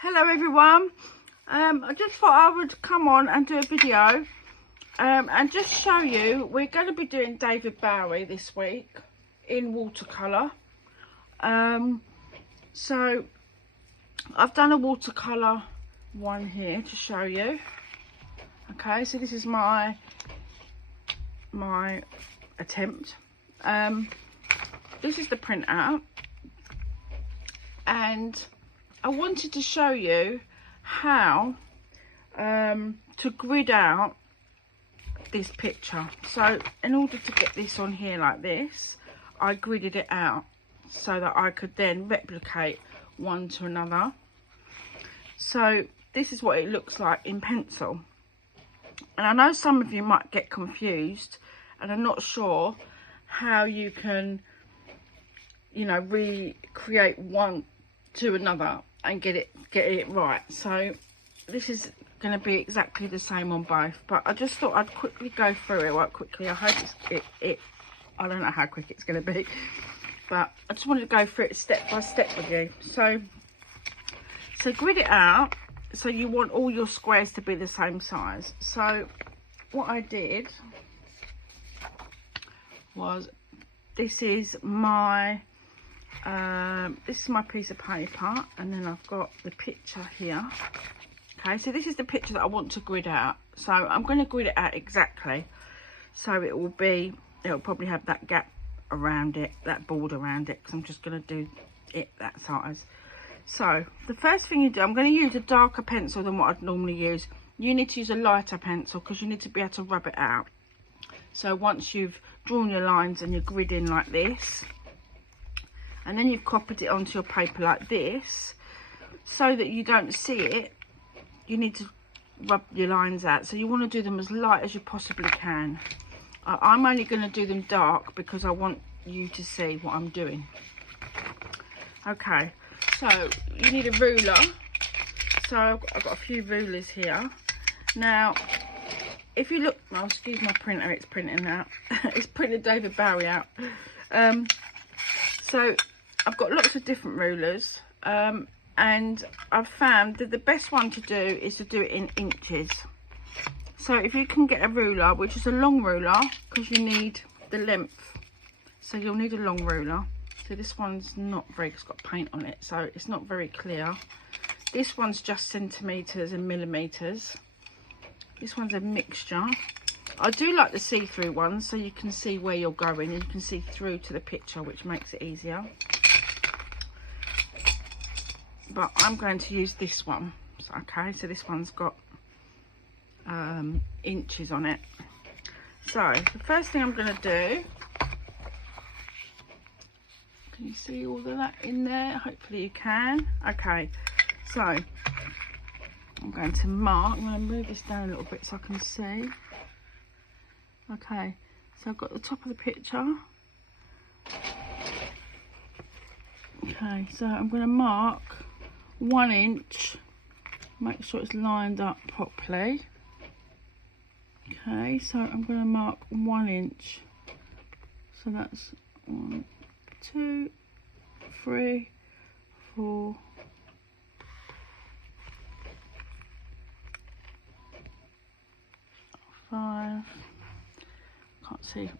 Hello everyone. I just thought I would come on and do a video and just show you. We're going to be doing David Bowie this week in watercolour. So I've done a watercolour one here to show you. Okay, so this is my attempt. This is the printout, and I wanted to show you how to grid out this picture. So in order to get this on here like this, I gridded it out so that I could then replicate one to another. So this is what it looks like in pencil. And I know some of you might get confused and I'm not sure how you can, you know, recreate one to another and get it right. So this is going to be exactly the same on both, but I just thought I'd quickly go through it quite quickly. I hope I don't know how quick it's going to be, but I just wanted to go through it step by step with you. So grid it out. So you want all your squares to be the same size. So what I did was, this is my piece of paper, and then I've got the picture here. Okay, so this is the picture that I want to grid out. So I'm going to grid it out exactly, so it'll probably have that gap around it, that border around it, because I'm just going to do it that size. So the first thing you do, I'm going to use a darker pencil than what I'd normally use. You need to use a lighter pencil because you need to be able to rub it out. So once you've drawn your lines and you're gridding like this, and then you've copied it onto your paper like this, so that you don't see it, you need to rub your lines out. So you want to do them as light as you possibly can. I'm only going to do them dark because I want you to see what I'm doing. Okay, so you need a ruler. So I've got a few rulers here. Now, if you look, oh, excuse my printer, it's printing out. It's printed David Bowie out. So I've got lots of different rulers, and I've found that the best one to do is to do it in inches. So if you can get a ruler, which is a long ruler, because you need the length, so you'll need a long ruler. So this one's not very, it's got paint on it, so it's not very clear. This one's just centimetres and millimetres. This one's a mixture. I do like the see-through ones, so you can see where you're going and you can see through to the picture, which makes it easier. But I'm going to use this one. Okay, so this one's got inches on it. So the first thing I'm going to do, can you see all of that in there? Hopefully you can. Okay, so I'm going to mark. I'm going to move this down a little bit so I can see. Okay, so I've got the top of the picture. Okay, so I'm going to mark 1 inch, make sure it's lined up properly. Okay, so I'm going to mark 1 inch. So that's 1, 2, 3, 4, 5. Can't see.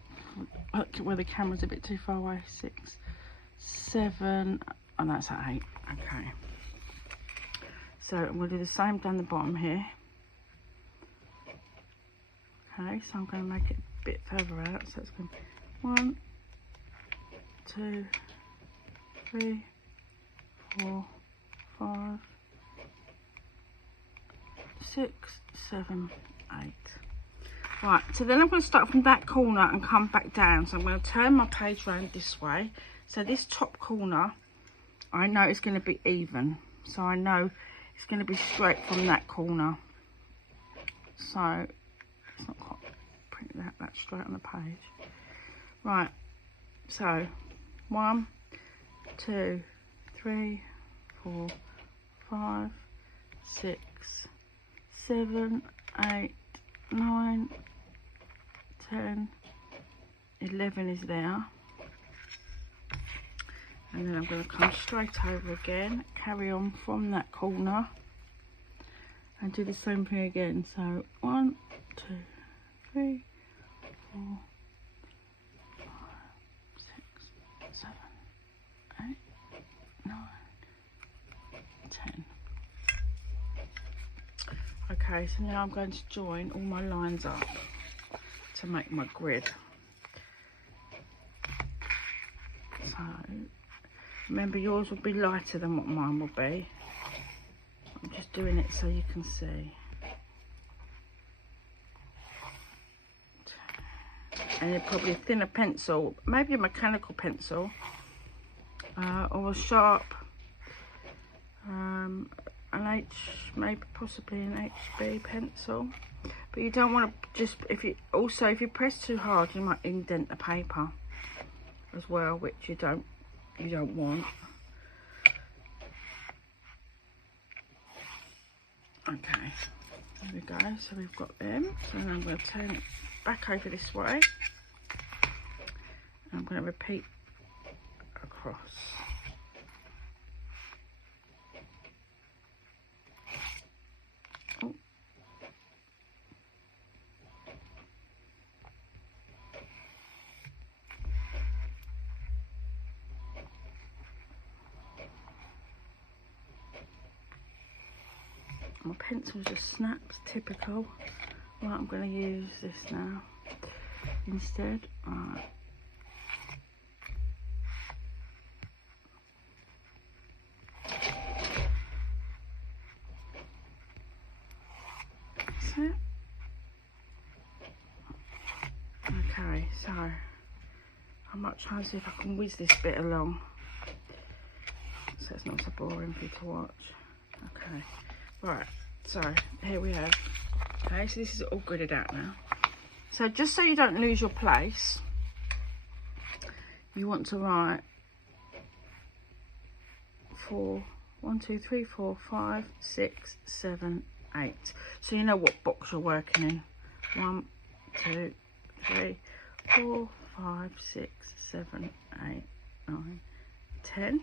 Look where the camera's a bit too far away. 6, 7. Oh, that's at 8. Okay. So I'm going to do the same down the bottom here. Okay, so I'm going to make it a bit further out. So it's going to be 1, 2, 3, 4, 5, 6, 7, 8. Right, so then I'm going to start from that corner and come back down. So I'm going to turn my page around this way. So this top corner, I know it's going to be even. So I know it's going to be straight from that corner. So it's not quite printed out that straight on the page. Right, so 1, 2, 3, 4, 5, 6, 7, 8, 9, 10, 11 is there. And then I'm going to come straight over again, carry on from that corner and do the same thing again. So 1, 2, 3, 4, 5, 6, 7, 8, 9, 10. Okay, so now I'm going to join all my lines up to make my grid. So remember, yours will be lighter than what mine will be. I'm just doing it so you can see. And you're probably a thinner pencil, maybe a mechanical pencil, or a sharp, maybe possibly an HB pencil. But you don't want to just, if you press too hard, you might indent the paper as well, which you don't want. Okay, there we go. So we've got them. So now I'm going to turn it back over this way. And I'm going to repeat across. Oh. My pencil just snapped, typical. Right, I'm going to use this now instead. Right. That's it. Okay, so I might try and see if I can whiz this bit along so it's not so boring for you to watch. Okay. Right, so here we have. Okay, so this is all gridded out now. So just so you don't lose your place, you want to write 1, 2, 3, 4, 5, 6, 7, 8. So you know what box you're working in. 1, 2, 3, 4, 5, 6, 7, 8, 9, 10.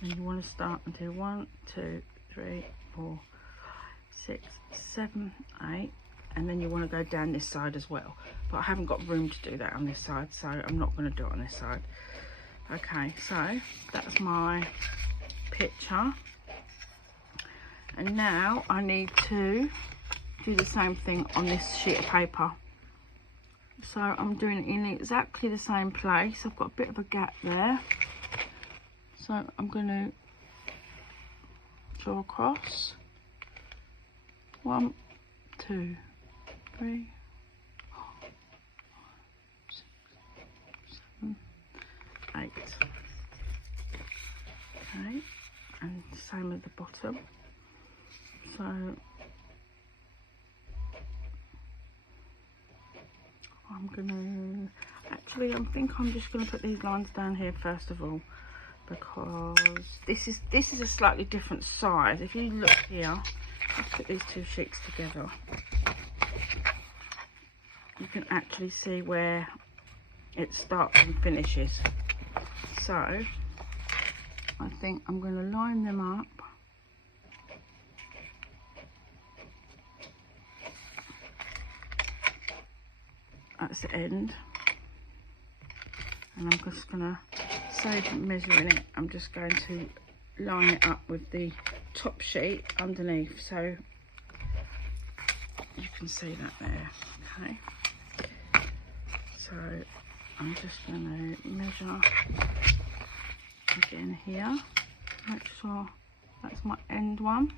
And you want to start and do 1, 2, 3, 4, 6, 7, 8, and then you want to go down this side as well. But I haven't got room to do that on this side, so I'm not going to do it on this side. Okay, so that's my picture. And now I need to do the same thing on this sheet of paper. So I'm doing it in exactly the same place. I've got a bit of a gap there. So I'm going to draw across. 1, 2, 3, 4, 6, 7, 8. Okay, and same at the bottom. So I'm gonna I think I'm just gonna put these lines down here first of all, because this is a slightly different size. If you look here, let's put these two sheets together. You can actually see where it starts and finishes. So I think I'm going to line them up at the end, and I'm just going to save measuring it. I'm just going to line it up with the top sheet underneath, so you can see that there. Okay, so I'm just going to measure again here, make sure that's my end one.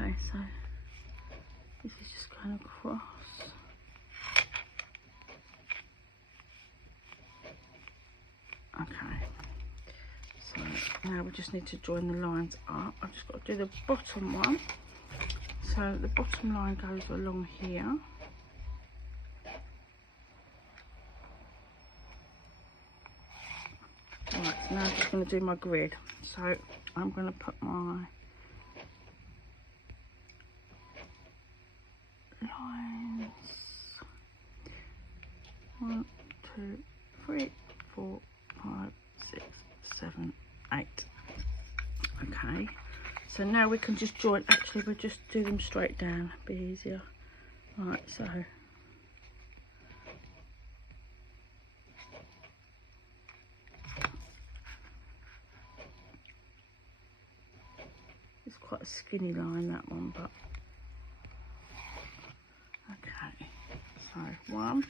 Okay, so this is just going across. Okay, so now we just need to join the lines up. I've just got to do the bottom one. So the bottom line goes along here. now I'm just going to do my grid. So I'm going to put my lines 1, 2, 3, 4, 5, 6, 7, 8. Okay, so now we can just join. Actually, we'll just do them straight down, be easier. Right, so it's quite a skinny line, that one, but okay, so 1,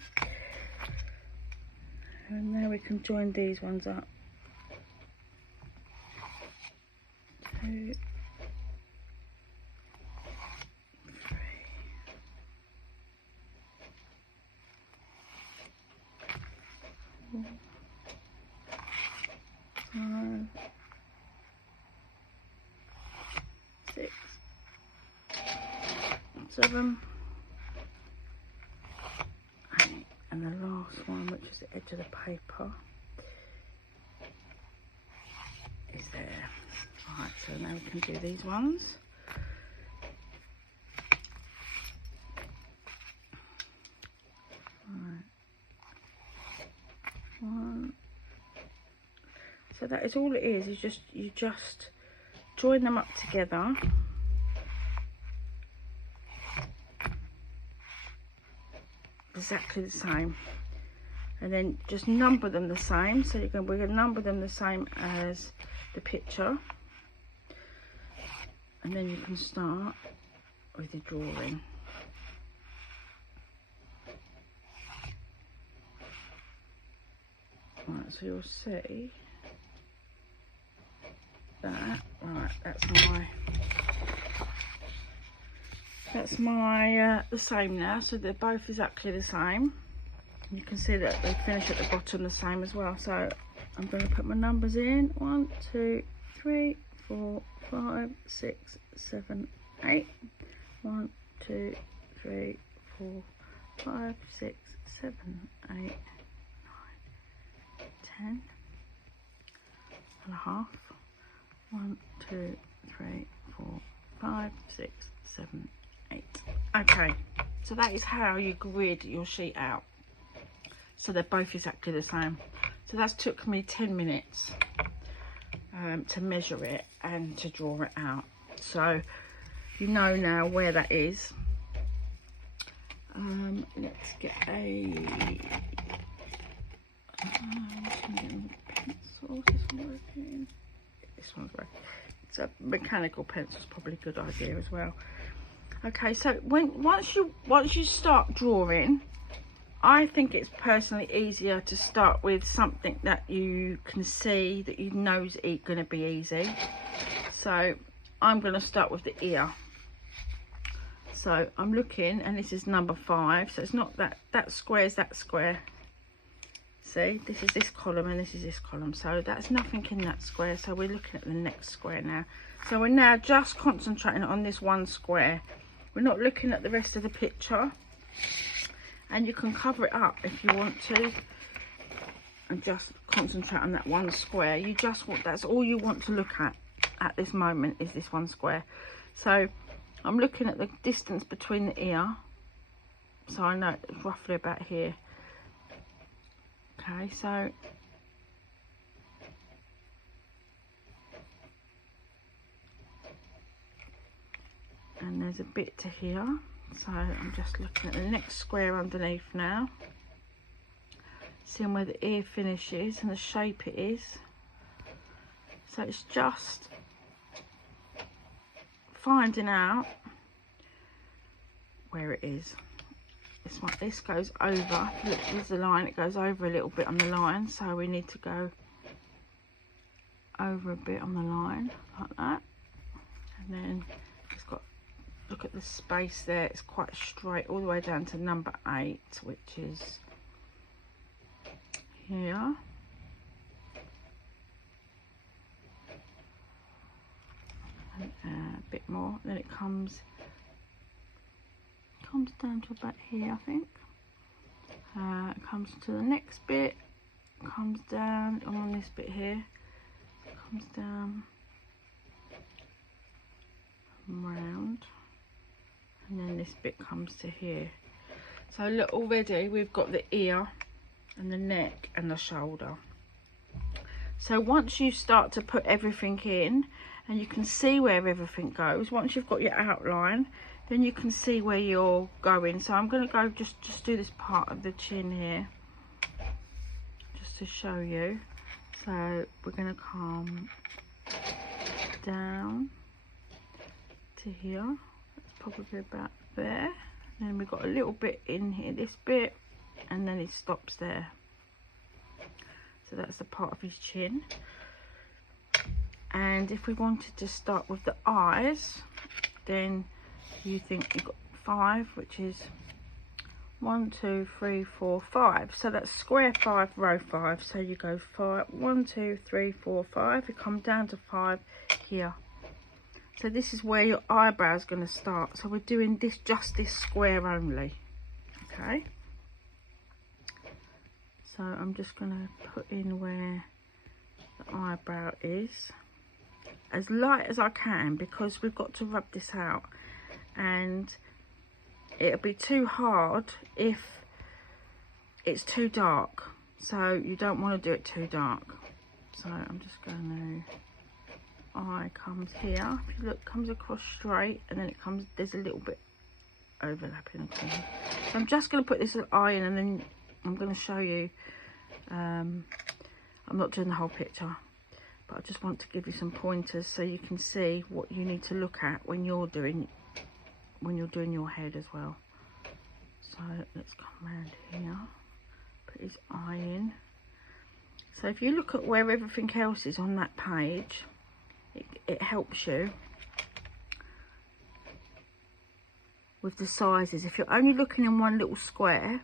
and now we can join these ones up. 2, 3, 4, 5, 6, 7, 8, and the last one, which is the edge of the paper, is there. Right, so now we can do these ones. Right. 1. So that is all it is you just join them up together. Exactly the same, and then just number them the same. So we're going to number them the same as the picture, and then you can start with your drawing. Right, so you'll see that. Right, that's my the same now, so they're both exactly the same. You can see that they finish at the bottom the same as well. So I'm going to put my numbers in. 1, 2, 3, 4, 5, 6, 7, 8. 1, 2, 3, 4, 5, 6, 7, 8, 9, 10 and a half. 1, 2, 3, 4, 5, 6, 7, 8. Okay, so that is how you grid your sheet out. So they're both exactly the same. So that's took me 10 minutes to measure it and to draw it out. So you know now where that is. Let's get a pencil. This one working? This one's working. It's a mechanical pencil is probably a good idea as well. Okay, so once you start drawing, I think it's personally easier to start with something that you can see, that you know is going to be easy. So I'm going to start with the ear. So I'm looking, and this is number 5. So it's not that square is that square. See, this is this column and this is this column. So that's nothing in that square. So we're looking at the next square now. So we're now just concentrating on this one square. We're not looking at the rest of the picture. And you can cover it up if you want to, and just concentrate on that one square. You just want, that's all you want to look at this moment, is this one square. So I'm looking at the distance between the ear, so I know it's roughly about here. Okay, so and there's a bit to here. So I'm just looking at the next square underneath now, seeing where the ear finishes and the shape it is. So it's just finding out where it is. This goes over. Look, there's the line. It goes over a little bit on the line, so we need to go over a bit on the line like that, and then it's got. Look at the space there, it's quite straight all the way down to number 8, which is here. And, a bit more, then it comes down to about here, I think. It comes to the next bit, comes down on this bit here, comes down and round, and then this bit comes to here. So look, already we've got the ear and the neck and the shoulder. So once you start to put everything in and you can see where everything goes, once you've got your outline, then you can see where you're going. So I'm going to go just do this part of the chin here, just to show you. So we're going to come down to here, that's probably about there. And then we've got a little bit in here, this bit, and then it stops there. So that's the part of his chin. And if we wanted to start with the eyes, then you think you've got 5, which is 1, 2, 3, 4, 5. So that's square 5, row 5. So you go 5, 1, 2, 3, 4, 5. You come down to 5 here. So this is where your eyebrow is going to start. So we're doing this, just this square only. Okay. So I'm just going to put in where the eyebrow is, as light as I can, because we've got to rub this out, and it'll be too hard if it's too dark. So you don't want to do it too dark. So I'm just going to, eye comes here, if you look, comes across straight, and then it comes, there's a little bit overlapping across. So I'm just going to put this eye in, and then I'm going to show you. I'm not doing the whole picture, but I just want to give you some pointers so you can see what you need to look at when you're doing your head as well. So let's come around here, put his eye in. So if you look at where everything else is on that page, it helps you with the sizes. If you're only looking in one little square,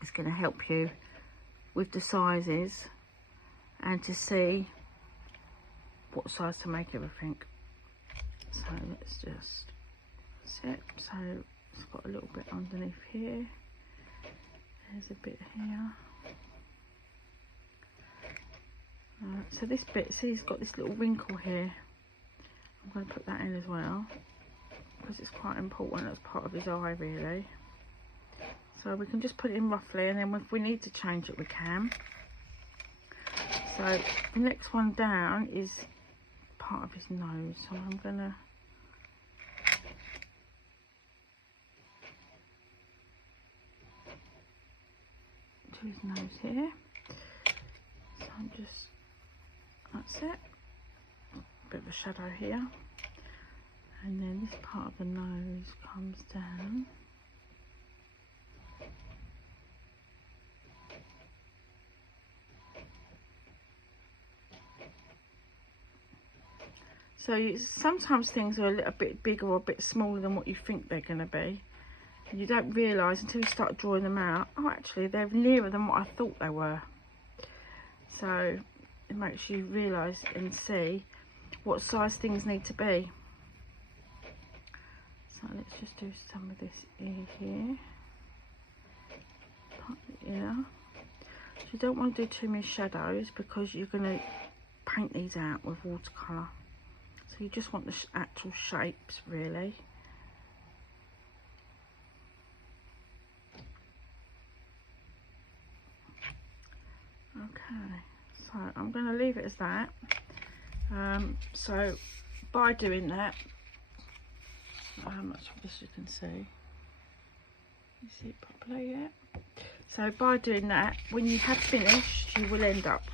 it's going to help you with the sizes and to see what size to make everything. So let's just, that's it. So it's got a little bit underneath here, there's a bit here. So this bit, see, it's got this little wrinkle here. I'm going to put that in as well, because it's quite important as part of his eye, really. So we can just put it in roughly, and then if we need to change it, we can. So the next one down is part of his nose. So I'm going to do his nose here. So I'm just, that's it. A bit of a shadow here. And then this part of the nose comes down. So sometimes things are a little bit bigger or a bit smaller than what you think they're going to be. And you don't realise until you start drawing them out, oh, actually they're nearer than what I thought they were. So it makes you realise and see what size things need to be. So let's just do some of this ear here. Part of the ear. So you don't want to do too many shadows, because you're going to paint these out with watercolour. So you just want the actual shapes, really. Okay, so I'm going to leave it as that. So by doing that, how much of this you can see? You see it properly, yeah? So by doing that, when you have finished, you will end up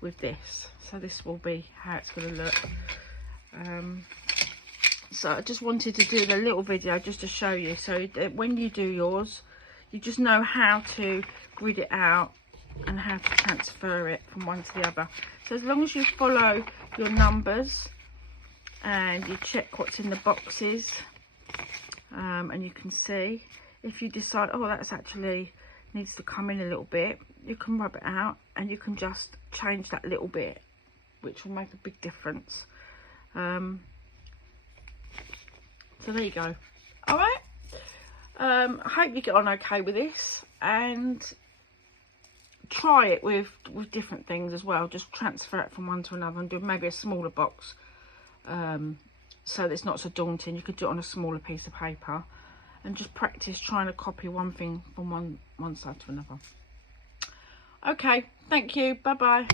with this. So this will be how it's going to look. So I just wanted to do a little video just to show you, so that when you do yours, you just know how to grid it out and how to transfer it from one to the other. So as long as you follow your numbers and you check what's in the boxes, and you can see, if you decide, oh, that's actually needs to come in a little bit, you can rub it out and you can just change that little bit, which will make a big difference. So there you go. All right. I hope you get on okay with this, and try it with different things as well. Just transfer it from one to another and do maybe a smaller box, so that it's not so daunting. You could do it on a smaller piece of paper and just practice trying to copy one thing from one side to another. Okay, thank you. Bye bye.